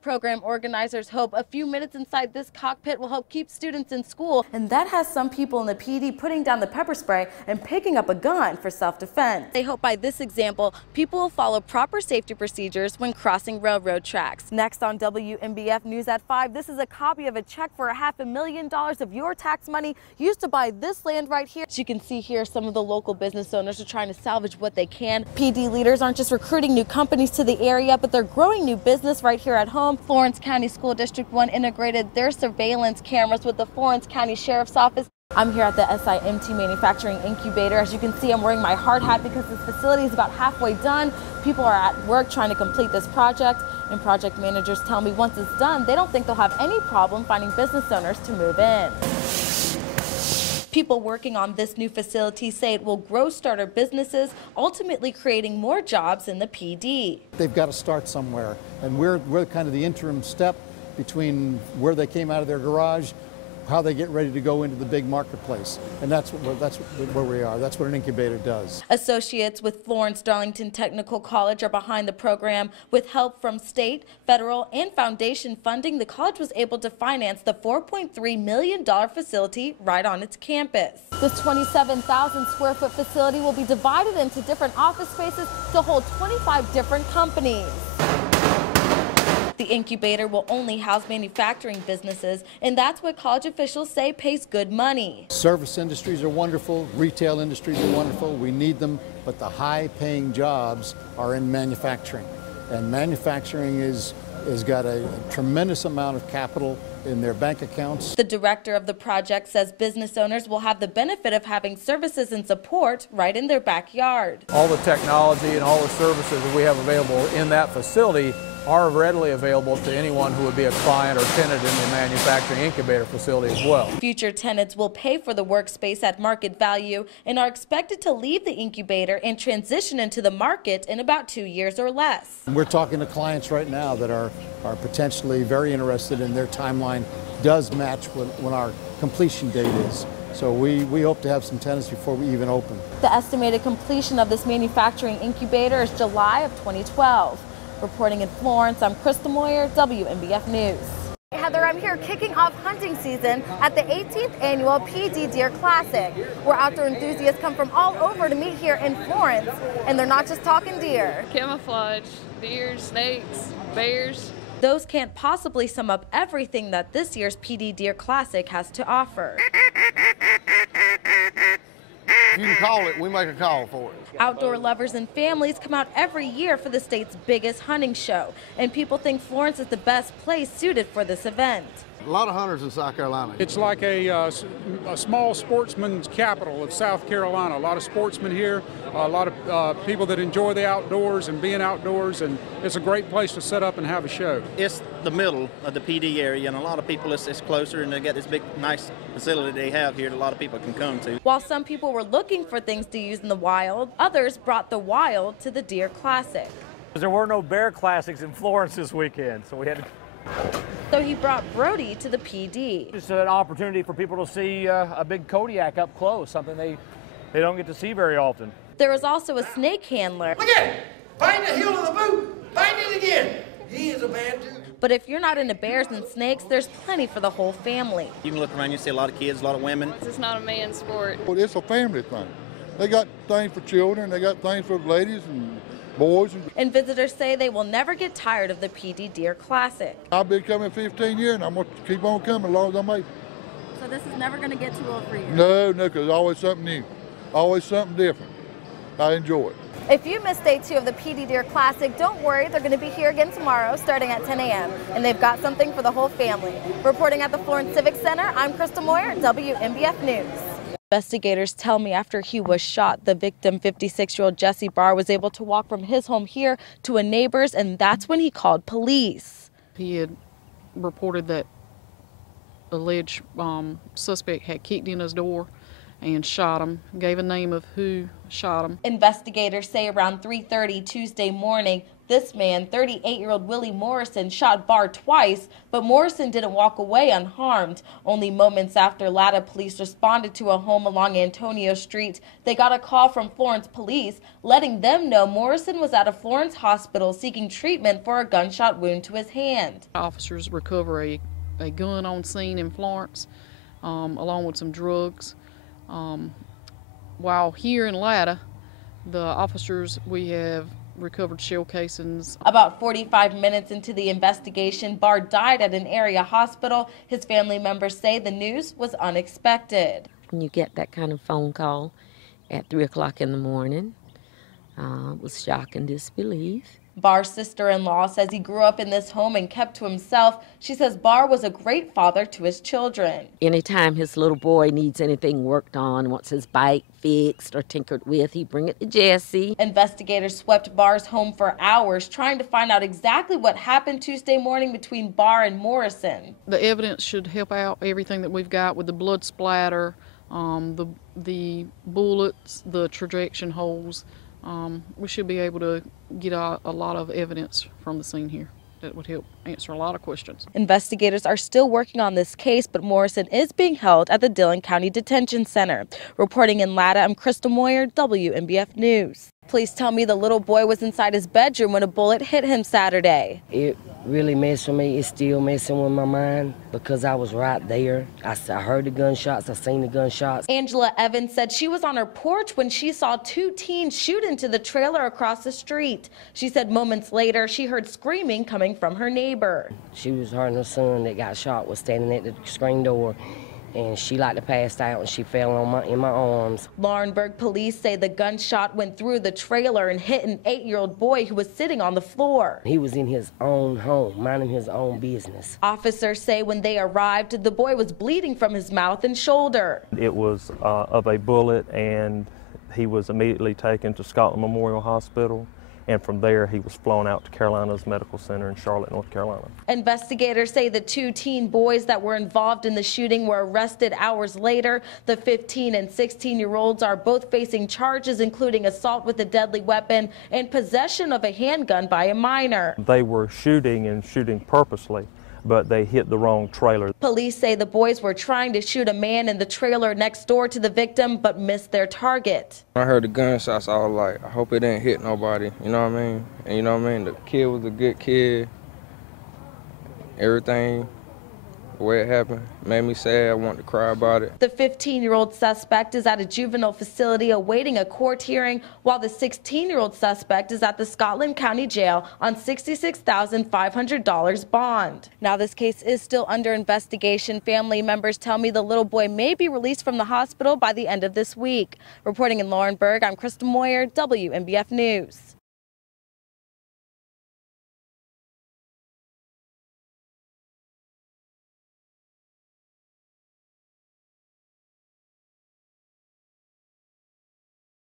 Program organizers hope a few minutes inside this cockpit will help keep students in school, and that has some people in the PD putting down the pepper spray and picking up a gun for self-defense. They hope by this example, people will follow proper safety procedures when crossing railroad tracks. Next on WMBF News at 5, this is a copy of a check for $500,000 of your tax money used to buy this land right here. As you can see here, some of the local business owners are trying to salvage what they can. PD leaders aren't just recruiting new companies to the area, but they're growing new business right here at home. Florence County School District 1 integrated their surveillance cameras with the Florence County Sheriff's Office. I'm here at the SIMT Manufacturing Incubator. As you can see, I'm wearing my hard hat because this facility is about halfway done. People are at work trying to complete this project, and project managers tell me once it's done, they don't think they'll have any problem finding business owners to move in. People working on this new facility say it will grow starter businesses, ultimately creating more jobs in the PD. They've got to start somewhere, and we're kind of the interim step between where they came out of their garage, how they get ready to go into the big marketplace. And that's where we are. That's what an incubator does. Associates with Florence Darlington Technical College are behind the program. With help from state, federal, and foundation funding, the college was able to finance the $4.3 million facility right on its campus. This 27,000 square foot facility will be divided into different office spaces to hold 25 different companies. The incubator will only house manufacturing businesses, and that's what college officials say pays good money. Service industries are wonderful, retail industries are wonderful, we need them, but the high-paying jobs are in manufacturing. And manufacturing has got a tremendous amount of capital in their bank accounts. The director of the project says business owners will have the benefit of having services and support right in their backyard. All the technology and all the services that we have available in that facility are readily available to anyone who would be a client or tenant in the manufacturing incubator facility as well. Future tenants will pay for the workspace at market value and are expected to leave the incubator and transition into the market in about 2 years or less. We're talking to clients right now that are potentially very interested, and their timeline does match when our completion date is. So we hope to have some tenants before we even open. The estimated completion of this manufacturing incubator is July of 2012. Reporting in Florence, I'm Krista Moyer, WMBF News. Heather, I'm here kicking off hunting season at the 18th annual PD Deer Classic, where outdoor enthusiasts come from all over to meet here in Florence, and they're not just talking deer. Camouflage, deer, snakes, bears. Those can't possibly sum up everything that this year's PD Deer Classic has to offer. If you can call it, we make a call for it. Outdoor lovers and families come out every year for the state's biggest hunting show, and people think Florence is the best place suited for this event. A lot of hunters in South Carolina. It's like a small sportsman's capital of South Carolina. A lot of sportsmen here, a lot of people that enjoy the outdoors and being outdoors, and it's a great place to set up and have a show. It's the middle of the PD area, and a lot of people, it's closer, and they got this big, nice facility they have here that a lot of people can come to. While some people were looking for things to use in the wild, others brought the wild to the Deer Classic. There were no bear classics in Florence this weekend, so we had to... So he brought Brody to the PD. Just an opportunity for people to see a big Kodiak up close, something they don't get to see very often. There was also a snake handler. Look at it! Bind the heel of the boot! Bind it again! He is a bad dude. But if you're not into bears and snakes, there's plenty for the whole family. You can look around, you see a lot of kids, a lot of women. It's not a man's sport. Well, it's a family thing. They got things for children, they got things for ladies and boys. And visitors say they will never get tired of the PD Deer Classic. I've been coming 15 years, and I'm going to keep on coming as long as I'm able. So this is never going to get too old for you? No, because there's always something new, always something different. I enjoy it. If you missed day 2 of the PD Deer Classic, don't worry, they're going to be here again tomorrow starting at 10 a.m. And they've got something for the whole family. Reporting at the Florence Civic Center, I'm Krista Moyer, WMBF News. Investigators tell me after he was shot, the victim, 56-year-old Jesse Barr, was able to walk from his home here to a neighbor's, and that's when he called police. He had reported that alleged suspect had kicked in his door and shot him, gave a name of who shot him. Investigators say around 3:30 Tuesday morning, This man, 38-year-old Willie Morrison, shot Barr twice, but Morrison didn't walk away unharmed. Only moments after Latta police responded to a home along Antonio Street, they got a call from Florence police letting them know Morrison was at a Florence hospital seeking treatment for a gunshot wound to his hand. Officers recover a gun on scene in Florence, along with some drugs. While here in Latta, the officers, we have recovered shell casings. About 45 minutes into the investigation, Barr died at an area hospital. His family members say the news was unexpected. When you get that kind of phone call at 3 o'clock in the morning, it was shock and disbelief. Barr's sister-in-law says he grew up in this home and kept to himself. She says Barr was a great father to his children. Anytime his little boy needs anything worked on, wants his bike fixed or tinkered with, he'd bring it to Jesse. Investigators swept Barr's home for hours trying to find out exactly what happened Tuesday morning between Barr and Morrison. The evidence should help out everything that we've got with the blood splatter, the bullets, the trajectory holes. We should be able to get a lot of evidence from the scene here that would help answer a lot of questions. Investigators are still working on this case, but Morrison is being held at the Dillon County Detention Center. Reporting in Latta, I'm Crystal Moyer, WMBF News. Police tell me the little boy was inside his bedroom when a bullet hit him Saturday. It really messed with me. It's still messing with my mind because I was right there. I heard the gunshots. I seen the gunshots. Angela Evans said she was on her porch when she saw two teens shoot into the trailer across the street. She said moments later she heard screaming coming from her neighbor. She was her and her son that got shot was standing at the screen door. And she like to pass out and she fell in my arms. Laurinburg police say the gunshot went through the trailer and hit an 8-year-old boy who was sitting on the floor. He was in his own home, minding his own business. Officers say when they arrived, the boy was bleeding from his mouth and shoulder. It was of a bullet, and he was immediately taken to Scotland Memorial Hospital. And from there, he was flown out to Carolina's Medical Center in Charlotte, North Carolina. Investigators say the two teen boys that were involved in the shooting were arrested hours later. The 15 and 16-year-olds are both facing charges, including assault with a deadly weapon and possession of a handgun by a minor. They were shooting purposely, but they hit the wrong trailer. Police say the boys were trying to shoot a man in the trailer next door to the victim, but missed their target. I heard the gunshots, I was like, I hope it didn't hit nobody, you know what I mean? And you know what I mean, the kid was a good kid. Everything, the way it happened, made me sad. I wanted to cry about it. The 15-year-old suspect is at a juvenile facility awaiting a court hearing, while the 16-year-old suspect is at the Scotland County Jail on $66,500 bond. Now, this case is still under investigation. Family members tell me the little boy may be released from the hospital by the end of this week. Reporting in Laurinburg, I'm Krista Moyer, WMBF News.